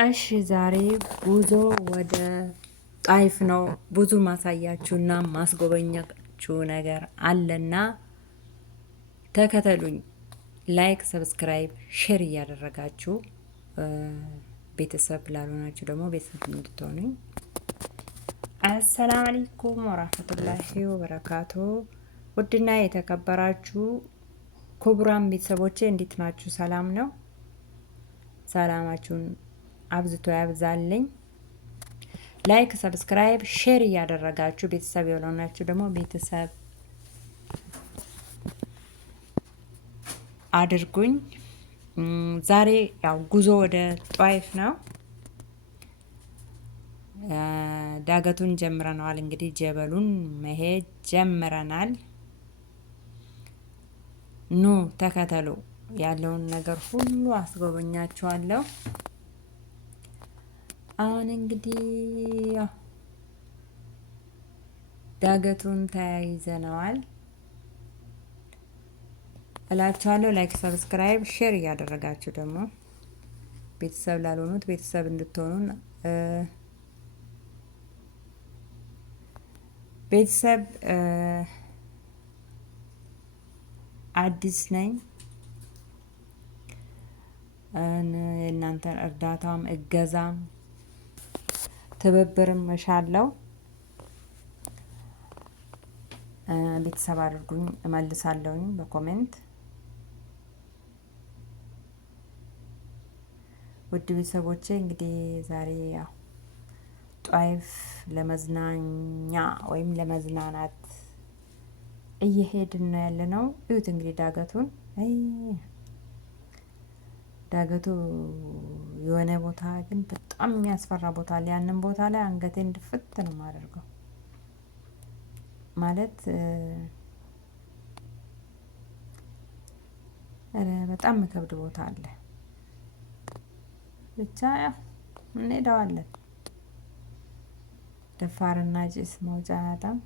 እሺ ዛሬ ጉዞ ወደ ጣይፍ ነው። ብዙ ማሳያችሁና ማስጎበኛችሁ ነገር አለና ተከተሉኝ። ላይክ፣ ሰብስክራይብ፣ ሼር እያደረጋችሁ ቤተሰብ ላልሆናችሁ ደግሞ ቤተሰብ እንድትሆኑኝ። አሰላም አለይኩም ወራህመቱላሂ ወበረካቱ። ውድና የተከበራችሁ ክቡራን ቤተሰቦቼ እንዴት ናችሁ? ሰላም ነው? ሰላማችሁን አብዝቶ ያብዛልኝ። ላይክ፣ ሰብስክራይብ፣ ሼር እያደረጋችሁ ቤተሰብ የሆናችሁ ደግሞ ቤተሰብ አድርጉኝ። ዛሬ ያው ጉዞ ወደ ጧይፍ ነው። ዳገቱን ጀምረናል። እንግዲህ ጀበሉን መሄድ ጀምረናል። ኑ ተከተሉ። ያለውን ነገር ሁሉ አስጎበኛችኋለሁ። አሁን እንግዲህ ዳገቱን ተያይዘነዋል እላችኋለሁ። ላይክ፣ ሰብስክራይብ፣ ሼር እያደረጋችሁ ደግሞ ቤተሰብ ላልሆኑት ቤተሰብ እንድትሆኑን ቤተሰብ አዲስ ነኝ። የእናንተን እርዳታም እገዛም ትብብርም እሻለሁ። ቤተሰብ አድርጉኝ፣ እመልሳለሁኝ በኮሜንት። ውድ ቤተሰቦቼ እንግዲህ ዛሬ ያው ጧይፍ ለመዝናኛ ወይም ለመዝናናት እየሄድን ነው ያለነው። እዩት እንግዲህ ዳገቱን። ዳገቱ የሆነ ቦታ ግን በጣም የሚያስፈራ ቦታ አለ። ያንን ቦታ ላይ አንገቴን ድፍት ነው የማደርገው። ማለት በጣም የሚከብድ ቦታ አለ። ብቻ ያው እንሄዳለን። ደፋርና ጭስ መውጫ በጣም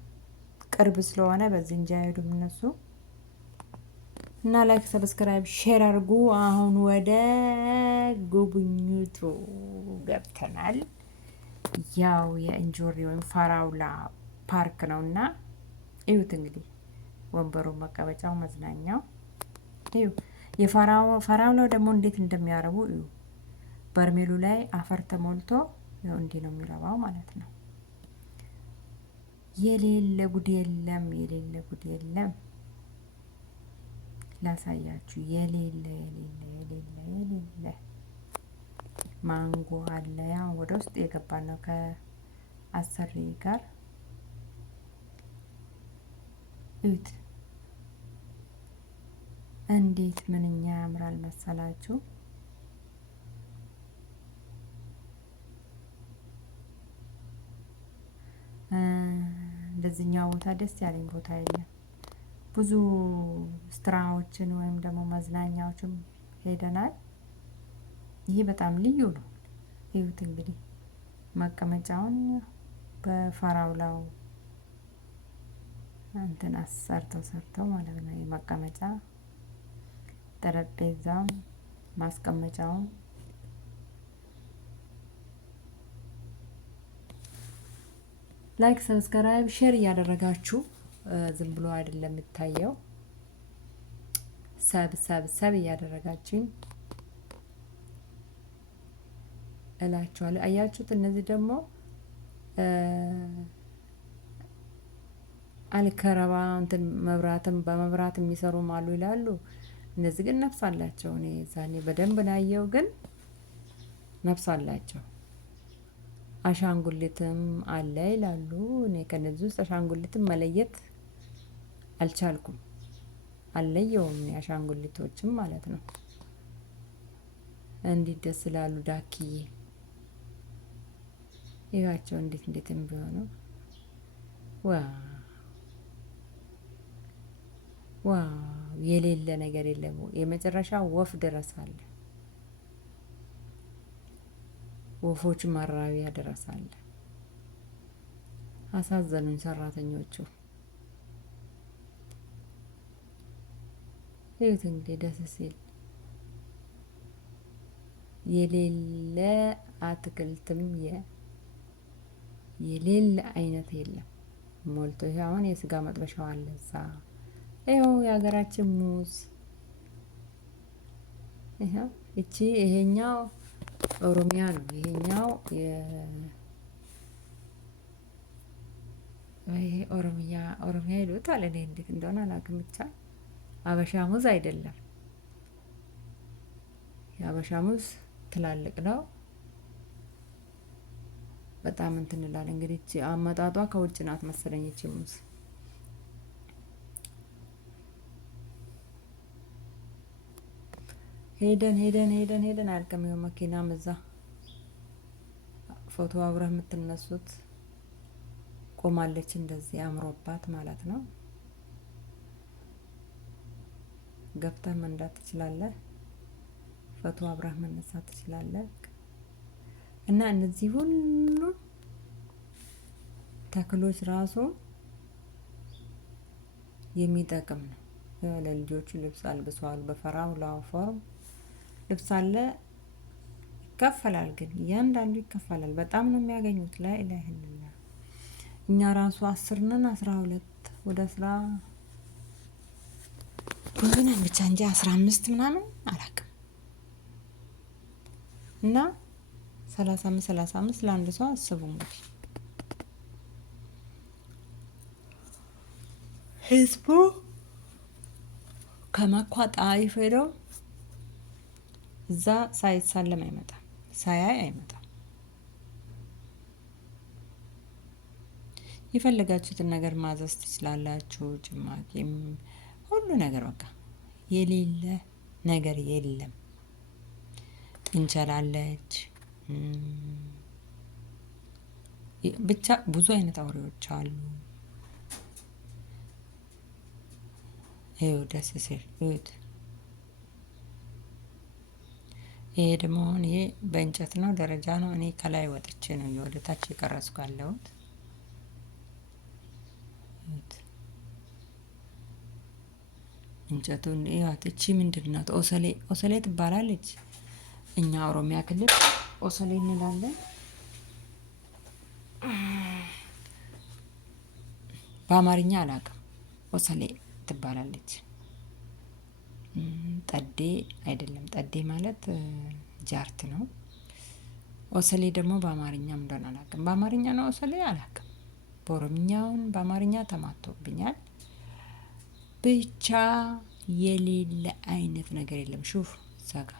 ቅርብ ስለሆነ በዚህ እንጂ አይሄዱም እነሱ። እና ላይክ፣ ሰብስክራይብ፣ ሼር አድርጉ። አሁን ወደ ጉብኝቱ ገብተናል። ያው የእንጆሪ ወይም ፋራውላ ፓርክ ነውና እዩት እንግዲህ ወንበሩ፣ መቀመጫው፣ መዝናኛው እዩ። የፋራውላው ደግሞ እንዴት እንደሚያረቡ እዩ። በርሜሉ ላይ አፈር ተሞልቶ ያው እንዲህ ነው የሚረባው ማለት ነው። የሌለ ጉድ የለም፣ የሌለ ጉድ የለም። ላሳያችሁ። የሌለ ማንጎ አለ። ያው ወደ ውስጥ የገባ ነው ከአሰሪ ጋር። እዩት እንዴት ምንኛ ያምራል መሰላችሁ። እንደዚህኛው ቦታ ደስ ያለኝ ቦታ የለም። ብዙ ስትራዎችን ወይም ደግሞ መዝናኛዎችን ሄደናል። ይሄ በጣም ልዩ ነው። እዩት እንግዲህ መቀመጫውን በፋራውላው እንትን ሰርተው ማለት ነው። የመቀመጫ ጠረጴዛው፣ ማስቀመጫው ላይክ፣ ሰብስክራይብ፣ ሼር እያደረጋችሁ ዝም ብሎ አይደለም የምታየው። ሰብ እያደረጋችሁኝ እላችኋለሁ። አያችሁት? እነዚህ ደግሞ አልከረባ እንትን መብራትም በመብራት የሚሰሩም አሉ ይላሉ። እነዚህ ግን ነፍስ አላቸው። እኔ ዛኔ በደንብ ናየው፣ ግን ነፍስ አላቸው። አሻንጉሊትም አለ ይላሉ። እኔ ከነዚህ ውስጥ አሻንጉሊትም መለየት አልቻልኩም፣ አልለየውም። አሻንጉሊቶችም ማለት ነው። እንዴት ደስ ይላሉ። ዳክዬ ይዋቸው እንዴት ቢሆኑ ዋው! የሌለ ነገር የለም። የመጨረሻ ወፍ ድረስ አለ። ወፎች ማራቢያ ድረስ አለ። አሳዘኑኝ ሰራተኞቹ። እዩት እንግዲህ ደስ ሲል የሌለ አትክልትም የሌለ አይነት የለም ሞልቶ። ይሄ አሁን የስጋ መጥበሻው አለ እዛ። ይኸው የሀገራችን ሙዝ ይኸው። ይሄኛው ኦሮሚያ ነው። ይሄኛው ይሄ ኦሮሚያ ይሉታል። እኔ እንዴት እንደሆነ አላውቅም። ብቻ አበሻ ሙዝ አይደለም። የአበሻ ሙዝ ትላልቅ ነው። በጣም እንትን እንላለን። እንግዲህ እቺ አመጣጧ ከውጭ ናት መሰለኝ እቺ ሙዝ። ሄደን አልከም። ይኸው መኪናም እዛ ፎቶ አብረህ የምትነሱት ቆማለች። እንደዚህ አምሮባት ማለት ነው። ገብተህ መንዳት ትችላለህ። ፎቶ አብረህ መነሳት ትችላለህ። እና እነዚህ ሁሉ ተክሎች ራሱ የሚጠቅም ነው። ለልጆቹ ልብስ አልብሰዋል። በፈራውላ ፎርም ልብስ አለ። ይከፈላል፣ ግን እያንዳንዱ ይከፈላል። በጣም ነው የሚያገኙት። ላይ እኛ ራሱ 10 ነን 12 ወደ 10 ብዙ ነን ብቻ እንጂ 15 ምናምን አላውቅም። እና 35 ለአንድ ሰው አስቡ እንግዲህ ህዝቡ ከመኳ ጣይፍ ሄደው እዛ ሳይሳለም አይመጣም፣ ሳያይ አይመጣም። የፈለጋችሁትን ነገር ማዘዝ ትችላላችሁ። ጭማቂም ሁሉ ነገር በቃ የሌለ ነገር የለም። እንችላለች ብቻ ብዙ አይነት አውሬዎች አሉ። ይኸው ደስ ሲል እዩት። ይሄ ደግሞ ይሄ በእንጨት ነው፣ ደረጃ ነው። እኔ ከላይ ወጥቼ ነው ወደ ታች የቀረጽኩ ያለሁት። እንጨቱን ያት እቺ ምንድናት? ኦሰሌ ትባላለች። እኛ ኦሮሚያ ክልል ኦሰሌ እንላለን። በአማርኛ አላውቅም። ኦሰሌ ትባላለች። ጠዴ አይደለም። ጠዴ ማለት ጃርት ነው። ኦሰሌ ደግሞ በአማርኛም እንደሆነ አላውቅም። በአማርኛ ነው ኦሰሌ አላውቅም። በኦሮምኛውን በአማርኛ ተማቶብኛል። ብቻ የሌለ አይነት ነገር የለም። ሹፍ ዘጋ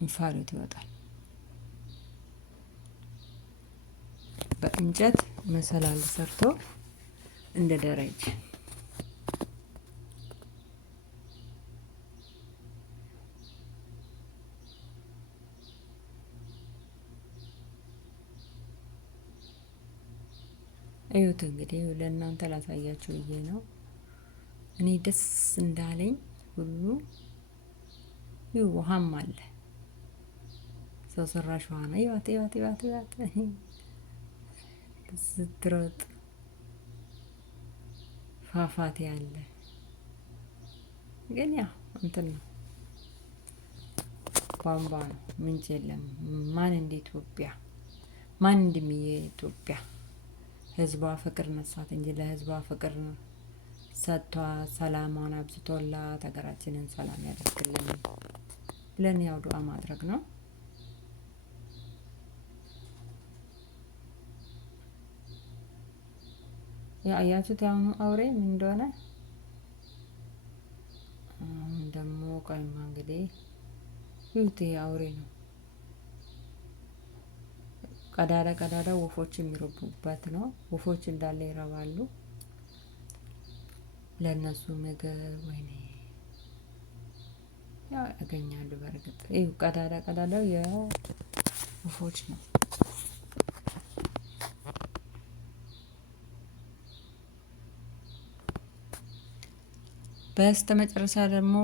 እንፋሎት ይወጣል። በእንጨት መሰላል ሰርቶ እንደ ደረጃ እዩት። እንግዲህ ለእናንተ ላሳያችሁ ብዬ ነው። እኔ ደስ እንዳለኝ ሁሉ ውሃም አለ። ሰው ሰራሽ ውሃ ነው። ይዋት ስትሮጥ ፏፏቴ አለ። ግን ያው እንትን ነው፣ ቧንቧ ነው፣ ምንጭ የለም። ማን እንደ ኢትዮጵያ ማን እንደሚየ ኢትዮጵያ ህዝቧ ፍቅር ነሳት እንጂ ለህዝቧ ፍቅር ሰጥቷ ሰላሟን አብዝቶላት ሀገራችንን ሰላም ያደርግልን ብለን ያው ዱአ ማድረግ ነው። ያያችሁት ያሁኑ አውሬ ምን እንደሆነ ደግሞ ቆይማ እንግዲህ ይሁት አውሬ ነው። ቀዳዳ ወፎች የሚረቡበት ነው። ወፎች እንዳለ ይረባሉ። ለነሱ ምግብ ወይኔ ያገኛሉ። በርግጥ ይሄ ቀዳዳው የወፎች ነው። በስተመጨረሻ ደግሞ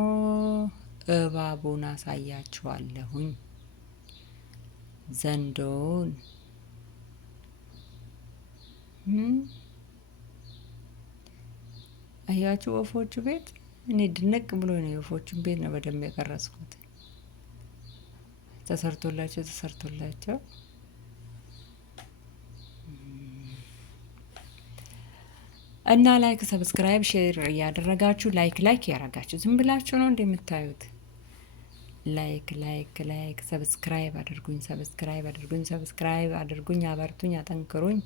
እባቡን አሳያችኋለሁኝ። ዘንዶን አያችሁ፣ ወፎቹ ቤት እኔ ድንቅ ብሎ ነው። የወፎቹን ቤት ነው በደንብ የቀረጽኩት። ተሰርቶላቸው እና ላይክ ሰብስክራይብ ሼር እያደረጋችሁ ላይክ ያደረጋችሁ ዝም ብላችሁ ነው እንደምታዩት። ላይክ ሰብስክራይብ አድርጉኝ፣ አበርቱኝ፣ አጠንክሩኝ።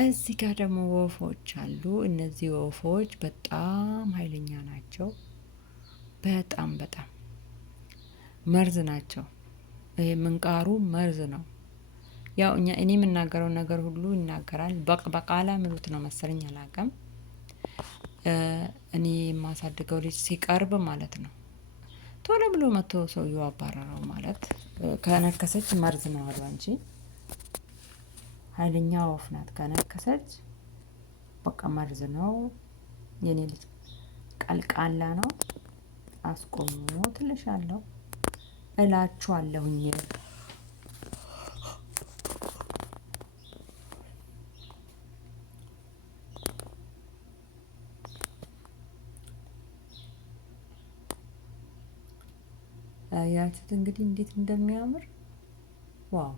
እዚህ ጋር ደግሞ ወፎች አሉ። እነዚህ ወፎች በጣም ኃይለኛ ናቸው። በጣም መርዝ ናቸው። ይሄ ምንቃሩ መርዝ ነው። ያው እኔ የምናገረው ነገር ሁሉ ይናገራል። በቃላ ምሉት ነው መሰለኝ አላውቅም። እኔ የማሳድገው ልጅ ሲቀርብ ማለት ነው ቶሎ ብሎ መጥቶ ሰውየው አባረረው። ማለት ከነከሰች መርዝ ነው አሉ እንጂ ኃይለኛ ወፍ ናት። ከነከሰች በቃ መርዝ ነው። የኔ ልጅ ቀልቃላ ነው። አስቆሙ ትልሻለሁ እላችኋለሁኝ። ያችሁት እንግዲህ እንዴት እንደሚያምር ዋው!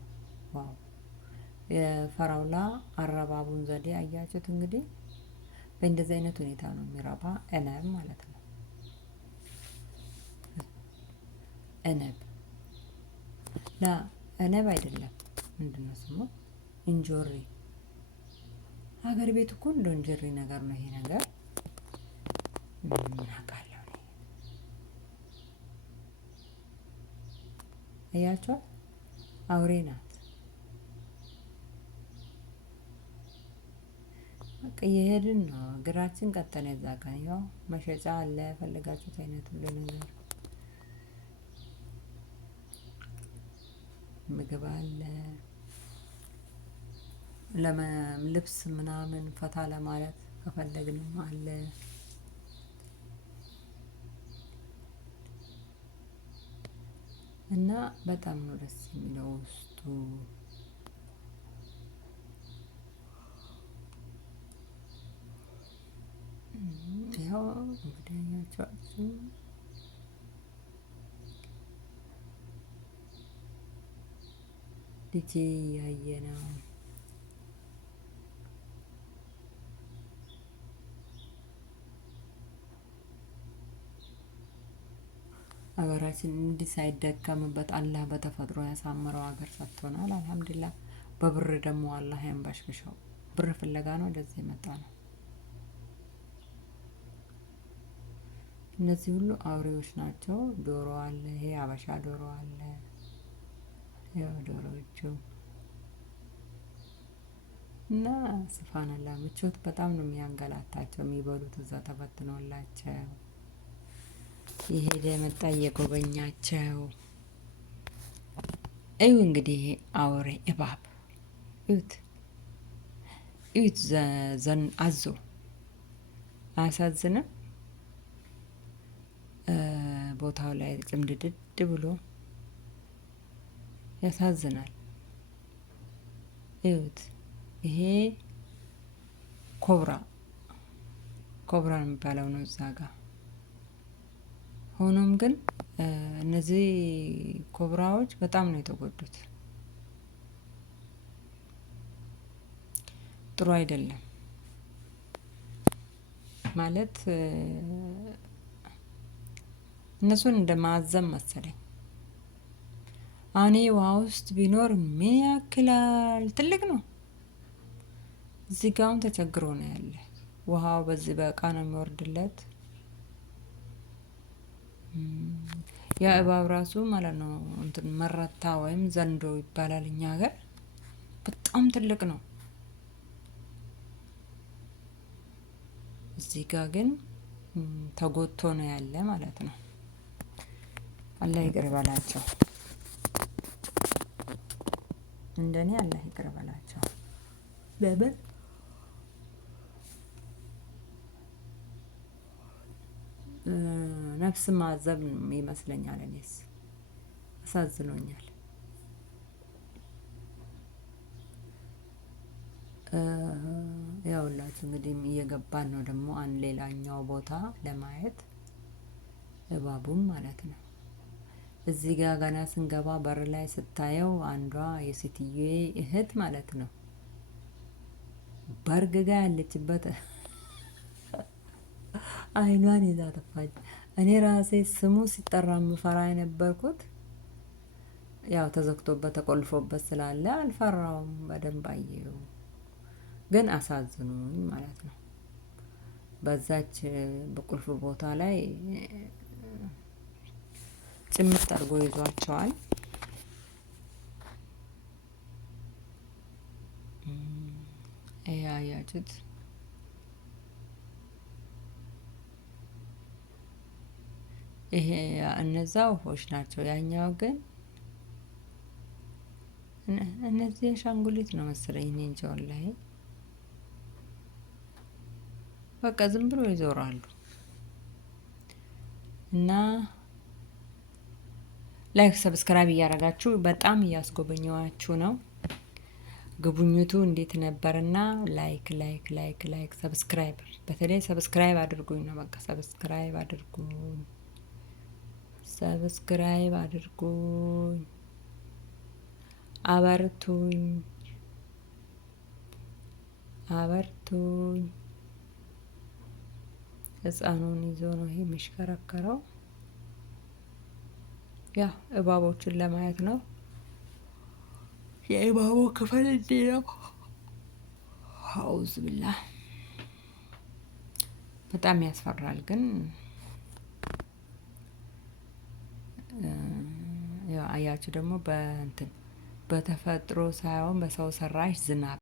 የፈራውላ አረባቡን ዘዴ አያችሁት? እንግዲህ በእንደዚህ አይነት ሁኔታ ነው የሚረባ እነብ ማለት ነው። እነብ አይደለም፣ ምንድነው ስሙ? እንጆሪ። ሀገር ቤት እኮ እንደ እንጆሪ ነገር ነው ይሄ ነገር። እያቸዋል አውሬ ናት። በቃ እየሄድን ነው። እግራችን ቀጠለ። እዛ ጋር ያው መሸጫ አለ። የፈለጋችሁት አይነት ሁሉ ነገር ምግብ አለ። ልብስ ምናምን ፈታ ለማለት ከፈለግንም አለ። እና በጣም ነው ደስ የሚለው ውስጡ። ያው እንግዲህ ያያችኋቸው ልጄ ያየ ነው። ሀገራችን እንዲህ ሳይደከምበት አላህ በተፈጥሮ ያሳመረው ሀገር ሰጥቶናል። አልሐምዱሊላህ። በብር ደግሞ አላህ ያንባሽብሸው። ብር ፍለጋ ነው ወደዚህ የመጣ ነው። እነዚህ ሁሉ አውሬዎች ናቸው። ዶሮ አለ። ይሄ አበሻ ዶሮ አለ። ያው ዶሮዎቹ እና ስብሃንአላህ ምቾት በጣም ነው የሚያንገላታቸው። የሚበሉት እዛ ተበትኖላቸው የሄደ መጣ እየጎበኛቸው። እዩ እንግዲህ ይሄ አውሬ እባብ እዩት። አዞ አያሳዝንም? ቦታው ላይ ጭምድድድ ብሎ ያሳዝናል። እዩት። ይሄ ኮብራ የሚባለው ነው እዛ ጋር። ሆኖም ግን እነዚህ ኮብራዎች በጣም ነው የተጎዱት። ጥሩ አይደለም ማለት እነሱን እንደማዘም መሰለኝ። አሁን ውሃ ውስጥ ቢኖር ምን ያክላል? ትልቅ ነው። እዚህ ጋርም ተቸግሮ ነው ያለ። ውሃው በዚህ በእቃ ነው የሚወርድለት። ያ እባብ ራሱ ማለት ነው እንትን መረታ ወይም ዘንዶ ይባላል እኛ ሀገር። በጣም ትልቅ ነው። እዚህ ጋር ግን ተጎቶ ነው ያለ ማለት ነው። አላህ ይቅር በላቸው። እንደኔ አላህ ይቅር በላቸው። ለምን ነፍስ ማዘብ ይመስለኛል። እኔስ አሳዝኖኛል። ያውላችሁ እንግዲህ እየገባን ነው ደግሞ ሌላኛው ቦታ ለማየት እባቡም ማለት ነው። እዚህ ጋር ገና ስንገባ በር ላይ ስታየው አንዷ የሴትዮዬ እህት ማለት ነው በርግጋ ያለችበት አይኗን ይዛ ጠፋች። እኔ ራሴ ስሙ ሲጠራ ምፈራ የነበርኩት ያው ተዘግቶበት ተቆልፎበት ስላለ አልፈራውም፣ በደንብ አየው። ግን አሳዝኑኝ ማለት ነው። በዛች በቁልፍ ቦታ ላይ ጭምት አድርጎ ይዟቸዋል። ያያችሁት ይሄ እነዛ ወፎች ናቸው። ያኛው ግን እነዚህ አሻንጉሊት ነው መሰለኝ። እኔ እንጃ ወላሂ በቃ ዝም ብሎ ይዞራሉ። እና ላይክ ሰብስክራይብ እያደረጋችሁ በጣም እያስጎበኘዋችሁ ነው። ጉብኝቱ እንዴት ነበርና ላይክ ላይክ ላይክ ላይክ ሰብስክራይብ፣ በተለይ ሰብስክራይብ አድርጉኝ ነው በቃ ሰብስክራይብ አድርጉኝ፣ ሰብስክራይብ አድርጉኝ፣ አበርቱኝ፣ አበርቱኝ። ህፃኑን ይዞ ነው ይሄ የሚሽከረከረው። ያ እባቦችን ለማየት ነው። የእባቡ ክፍል እንዲህ ነው። አውዝ ብላ በጣም ያስፈራል። ግን ያው አያችሁ ደግሞ በእንትን በተፈጥሮ ሳይሆን በሰው ሰራሽ ዝናብ